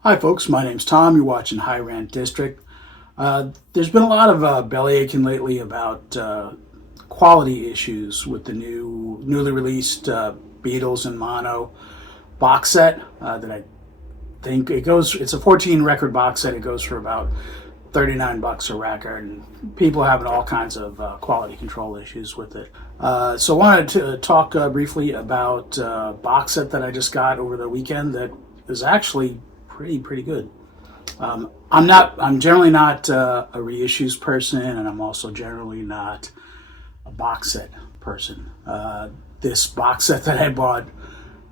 Hi folks, my name's Tom. You're watching High Rant District. There's been a lot of belly aching lately about quality issues with the newly released Beatles and Mono box set that I think it's a 14 record box set. It goes for about $39 a record, and people are having all kinds of quality control issues with it. So I wanted to talk briefly about a box set that I just got over the weekend that is actually pretty good. I'm generally not a reissues person, and I'm also generally not a box set person. This box set that I bought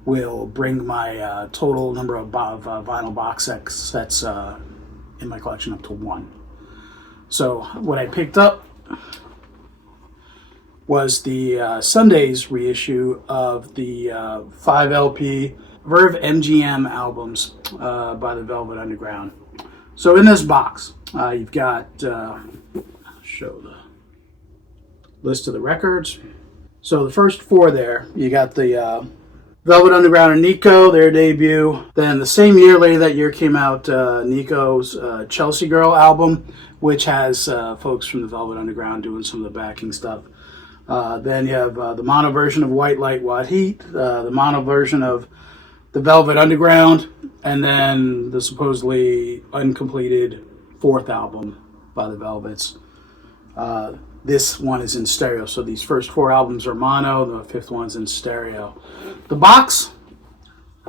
will bring my total number of vinyl box sets in my collection up to one. So what I picked up was the Sundazed reissue of the 5 LP Verve MGM albums by the Velvet Underground. So in this box, you've got, I'll show the list of the records. So the first four there, you got the Velvet Underground and Nico, their debut. Then the same year, later that year, came out Nico's Chelsea Girl album, which has folks from the Velvet Underground doing some of the backing stuff. Then you have the mono version of White Light, White Heat, the mono version of the Velvet Underground, and then the supposedly uncompleted fourth album by the Velvets. This one is in stereo, so these first four albums are mono, the fifth one's in stereo. The box,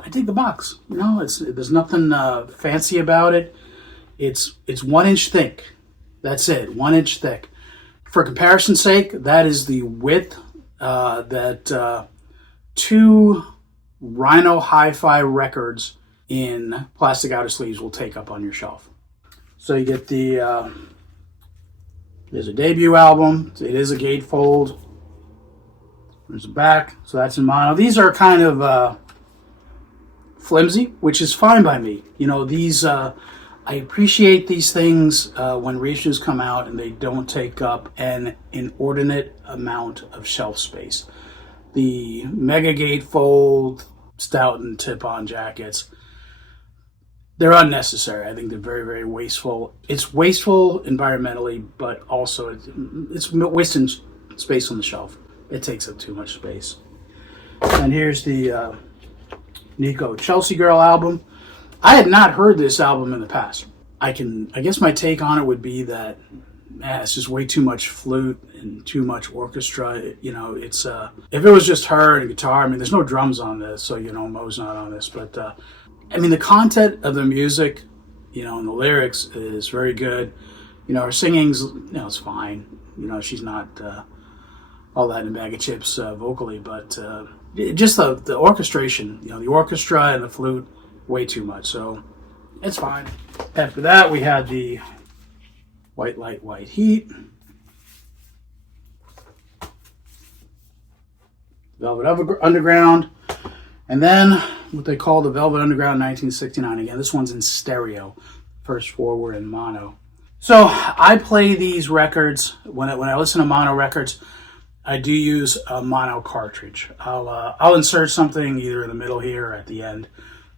I dig the box. You know, there's nothing fancy about it. It's 1 inch thick. That's it, 1 inch thick. For comparison's sake, that is the width that two Rhino Hi-Fi records in plastic outer sleeves will take up on your shelf. So you get there's a debut album. It is a gatefold. There's a back, so that's in mono. These are kind of flimsy, which is fine by me. You know, these I appreciate these things when reissues come out and they don't take up an inordinate amount of shelf space. The Mega Gatefold, Stout and Tip-On jackets, they're unnecessary. I think they're very wasteful. It's wasteful environmentally, but also it's wasting space on the shelf. It takes up too much space. And here's the Nico Chelsea Girl album. I had not heard this album in the past. I guess my take on it would be that it's just way too much flute and too much orchestra. You know, it's if it was just her and guitar, I mean, there's no drums on this, so you know Mo's not on this. But I mean, the content of the music, you know, and the lyrics is very good. You know, her singing's, you know, it's fine. You know, she's not all that in a bag of chips vocally, but just the orchestration, you know, the orchestra and the flute, way too much. So it's fine. After that, we had the White Light, White Heat, Velvet Underground, and then what they call the Velvet Underground 1969. Again, this one's in stereo. First four were in mono. So I play these records, when I listen to mono records, I do use a mono cartridge. I'll insert something either in the middle here or at the end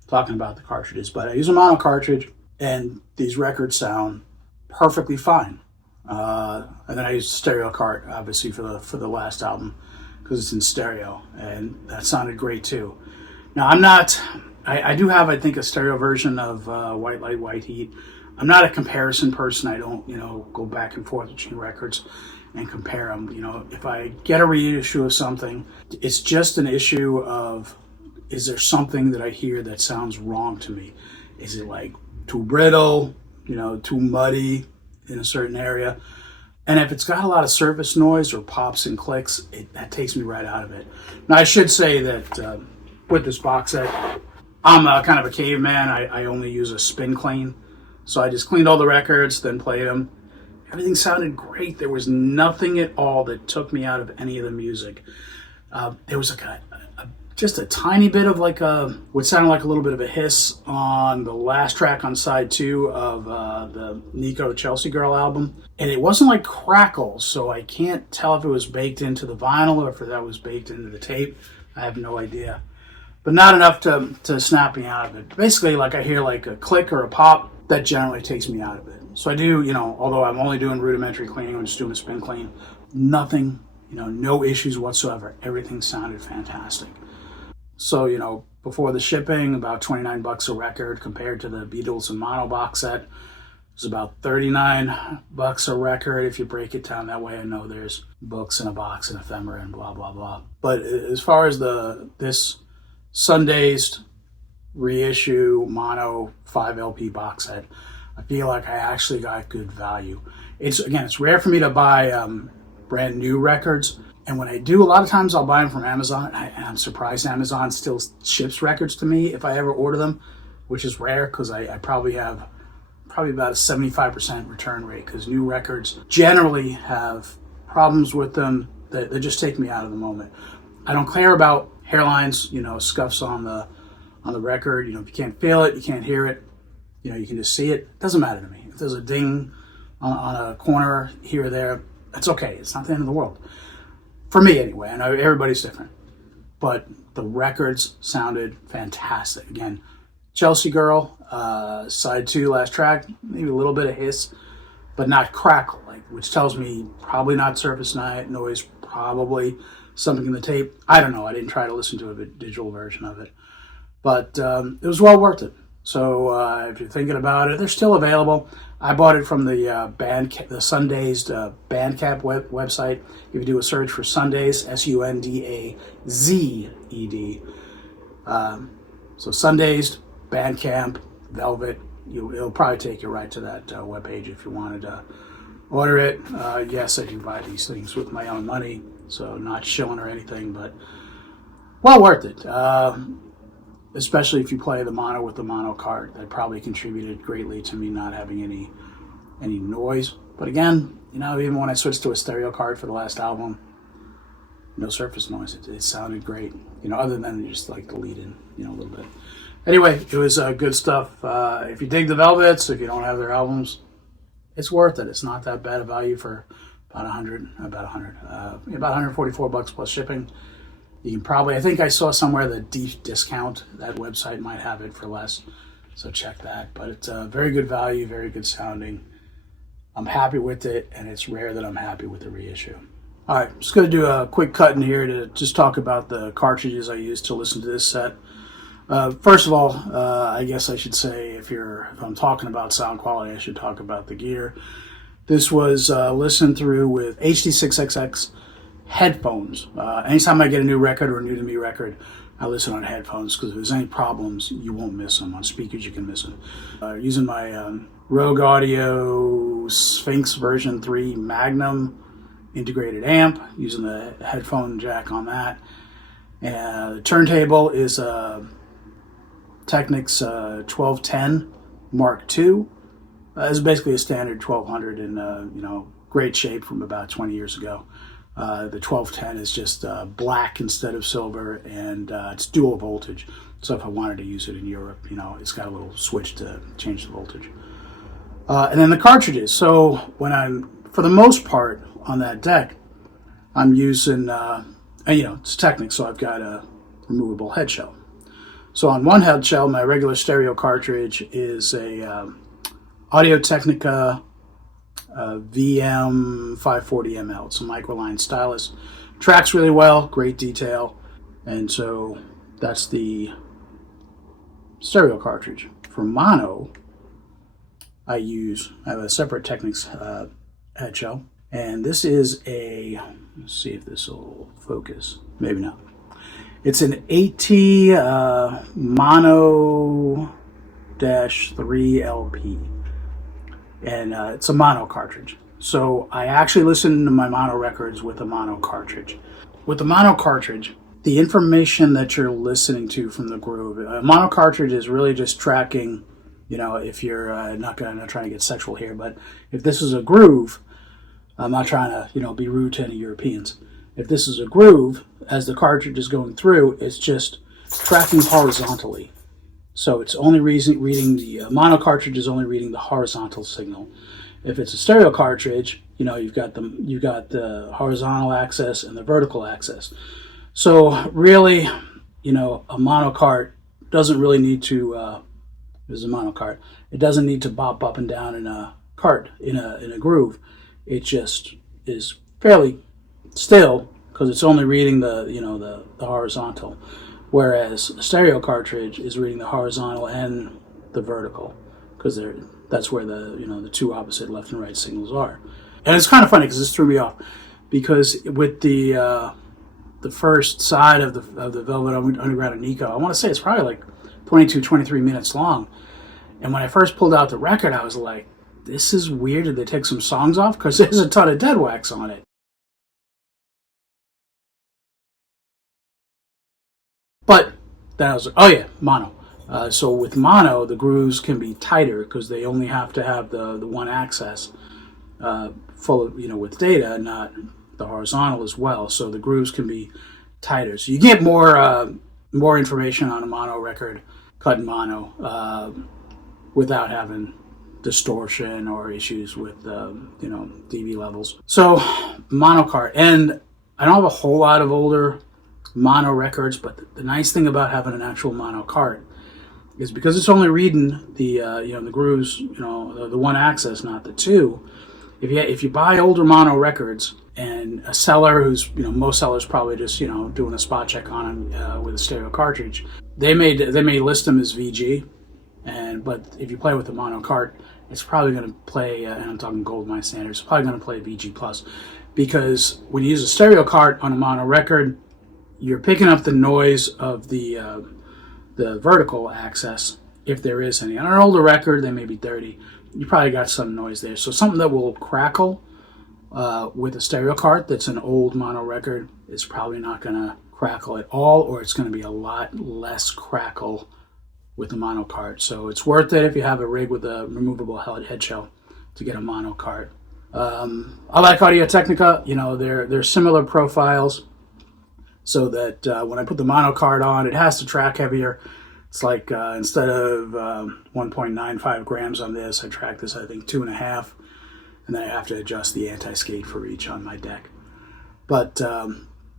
talking about the cartridges, but I use a mono cartridge and these records sound perfectly fine. And then I use stereo cart, obviously, for the last album because it's in stereo, and that sounded great too. Now I do have, I think, a stereo version of White Light, White Heat. I'm not a comparison person. I don't, you know, go back and forth between records and compare them. You know, if I get a reissue of something, it's just an issue of, is there something that I hear that sounds wrong to me? Is it like too brittle, you know, too muddy in a certain area? And if it's got a lot of surface noise or pops and clicks, that takes me right out of it. Now, I should say that with this box set, I'm kind of a caveman. I only use a spin clean. So I just cleaned all the records, then played them. Everything sounded great. There was nothing at all that took me out of any of the music. There was just a tiny bit of what sounded like a little bit of a hiss on the last track on side 2 of the Nico Chelsea Girl album. And it wasn't like crackles, so I can't tell if it was baked into the vinyl or if that was baked into the tape. I have no idea. but not enough to snap me out of it. Basically, like I hear like a click or a pop, that generally takes me out of it. So I do, although I'm only doing rudimentary cleaning, I'm just doing a spin clean, nothing, no issues whatsoever. Everything sounded fantastic. So, before the shipping, about $29 a record compared to the Beatles and Mono box set. It's about $39 a record if you break it down that way. I know there's books in a box and ephemera and blah, blah, blah. But as far as this Sundazed reissue mono 5 LP box set, I feel like I actually got good value. It's rare for me to buy brand new records. And when I do, a lot of times I'll buy them from Amazon. I'm surprised Amazon still ships records to me if I ever order them, which is rare because I probably have about a 75% return rate, because new records generally have problems with them that just take me out of the moment. I don't care about hairlines, scuffs on the record. If you can't feel it, you can't hear it, you can just see it. It doesn't matter to me. If there's a ding on a corner here or there, that's okay. It's not the end of the world. For me anyway. I know everybody's different. But the records sounded fantastic. Again, Chelsea Girl, side 2, last track, maybe a little bit of hiss, but not crackle, which tells me probably not surface noise, probably something in the tape. I don't know. I didn't try to listen to a digital version of it. But it was well worth it. So if you're thinking about it, they're still available. I bought it from the Sundazed Bandcamp website. If you do a search for Sundazed, Sundazed. So Sundazed, Bandcamp, Velvet, it'll probably take you right to that webpage if you wanted to order it. Yes, I do buy these things with my own money, so not shilling or anything, but well worth it. Especially if you play the mono with the mono cart. That probably contributed greatly to me not having any noise. But again, even when I switched to a stereo cart for the last album, no surface noise. It sounded great, other than just like the lead in, a little bit. Anyway, it was good stuff. If you dig the Velvets, if you don't have their albums, it's worth it. It's not that bad a value for about $144 plus shipping. You can probably, I think I saw somewhere the deep discount, that website might have it for less, so check that. But it's very good value, very good sounding. I'm happy with it, and it's rare that I'm happy with the reissue. All right, I'm just going to do a quick cut in here to just talk about the cartridges I used to listen to this set. First of all, I guess I should say, if I'm talking about sound quality, I should talk about the gear. This was listened through with HD6XX headphones. Anytime I get a new record or a new to me record, I listen on headphones, because if there's any problems, you won't miss them. On speakers, you can miss them. Using my Rogue Audio Sphinx version 3 Magnum integrated amp, using the headphone jack on that. The turntable is a Technics 1210 Mark II. It's basically a standard 1200 in great shape from about 20 years ago. The 1210 is just black instead of silver, and it's dual voltage. So if I wanted to use it in Europe, it's got a little switch to change the voltage. And then the cartridges. So for the most part on that deck, I'm using, it's Technics, so I've got a removable head shell. So on one head shell, my regular stereo cartridge is a Audio-Technica VM540ML. It's a microline stylus. Tracks really well, great detail. And so that's the stereo cartridge. For mono, I have a separate Technics head shell. And this is let's see if this will focus. Maybe not. It's an AT Mono-3 LP. And it's a mono cartridge. So I actually listen to my mono records with a mono cartridge. With the mono cartridge, the information that you're listening to from the groove, a mono cartridge is really just tracking, if you're not trying to get sexual here, but if this is a groove, I'm not trying to, be rude to any Europeans. If this is a groove, as the cartridge is going through, it's just tracking horizontally. So it's only reading the mono cartridge is only reading the horizontal signal. If it's a stereo cartridge, you've got the horizontal axis and the vertical axis. So really, a mono cart doesn't really need to. There's a mono cart. It doesn't need to bop up and down in a cart in a groove. It just is fairly still because it's only reading the horizontal, whereas a stereo cartridge is reading the horizontal and the vertical because that's where the two opposite left and right signals are. And it's kind of funny because this threw me off because with the first side of the Velvet Underground and Nico, I want to say it's probably like 22, 23 minutes long. And when I first pulled out the record, I was like, this is weird. Did they take some songs off? Because there's a ton of dead wax on it. But then I was like, oh yeah, mono. So with mono, the grooves can be tighter because they only have to have the one access full of, with data, not the horizontal as well. So the grooves can be tighter. So you get more information on a mono record, cut in mono, without having distortion or issues with dB levels. So mono cart, and I don't have a whole lot of older mono records, but the nice thing about having an actual mono cart is because it's only reading the grooves, the one axis, not the two. If you buy older mono records and a seller who's most sellers probably just doing a spot check on them with a stereo cartridge, they may list them as VG, but if you play with the mono cart, it's probably going to play, and I'm talking Goldmine standards, it's probably going to play VG plus, because when you use a stereo cart on a mono record, you're picking up the noise of the vertical axis, if there is any. On an older record, they may be dirty. You probably got some noise there. So something that will crackle with a stereo cart that's an old mono record is probably not going to crackle at all, or it's going to be a lot less crackle with a mono cart. So it's worth it if you have a rig with a removable head shell to get a mono cart. I like Audio-Technica. They're similar profiles, so that when I put the mono cart on, it has to track heavier. It's like instead of 1.95 grams on this, I track this, I think, 2.5, and then I have to adjust the anti-skate for each on my deck. But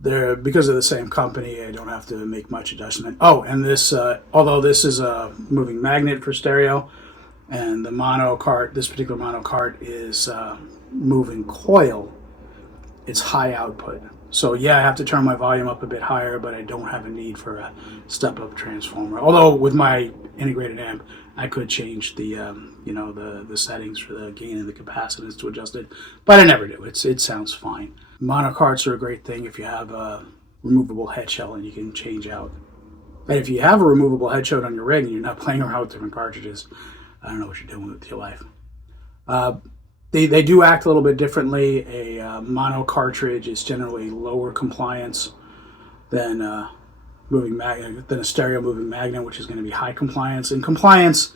they're, because of the same company, I don't have to make much adjustment. Oh, and this, although this is a moving magnet for stereo, and the mono cart, this particular mono cart is moving coil, it's high output. So yeah, I have to turn my volume up a bit higher, but I don't have a need for a step-up transformer. Although with my integrated amp, I could change the the settings for the gain and the capacitance to adjust it, but I never do. It sounds fine. Mono carts are a great thing if you have a removable head shell and you can change out. But if you have a removable head shell on your rig and you're not playing around with different cartridges, I don't know what you're doing with your life. They do act a little bit differently. A mono cartridge is generally lower compliance than a stereo moving magnet, which is going to be high compliance. And compliance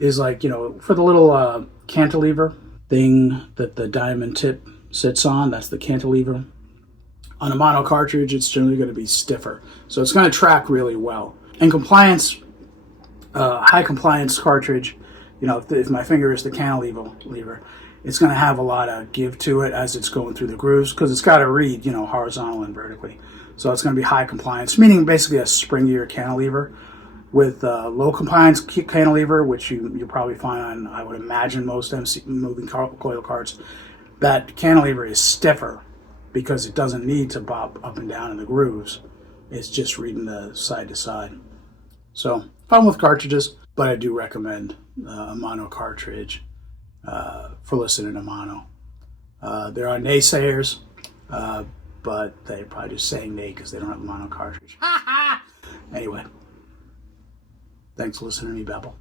is like, for the little cantilever thing that the diamond tip sits on, that's the cantilever. On a mono cartridge, it's generally going to be stiffer. So it's going to track really well. And compliance, high compliance cartridge, if my finger is the cantilever, it's going to have a lot of give to it as it's going through the grooves because it's got to read, horizontal and vertically. So it's going to be high compliance, meaning basically a springier cantilever. With low compliance cantilever, which you probably find on, I would imagine, most MC moving coil carts, that cantilever is stiffer because it doesn't need to bop up and down in the grooves. It's just reading the side to side. So fun with cartridges, but I do recommend a mono cartridge for listening to mono. There are naysayers, but they're probably just saying nay because they don't have a mono cartridge. Anyway, thanks for listening to me babble.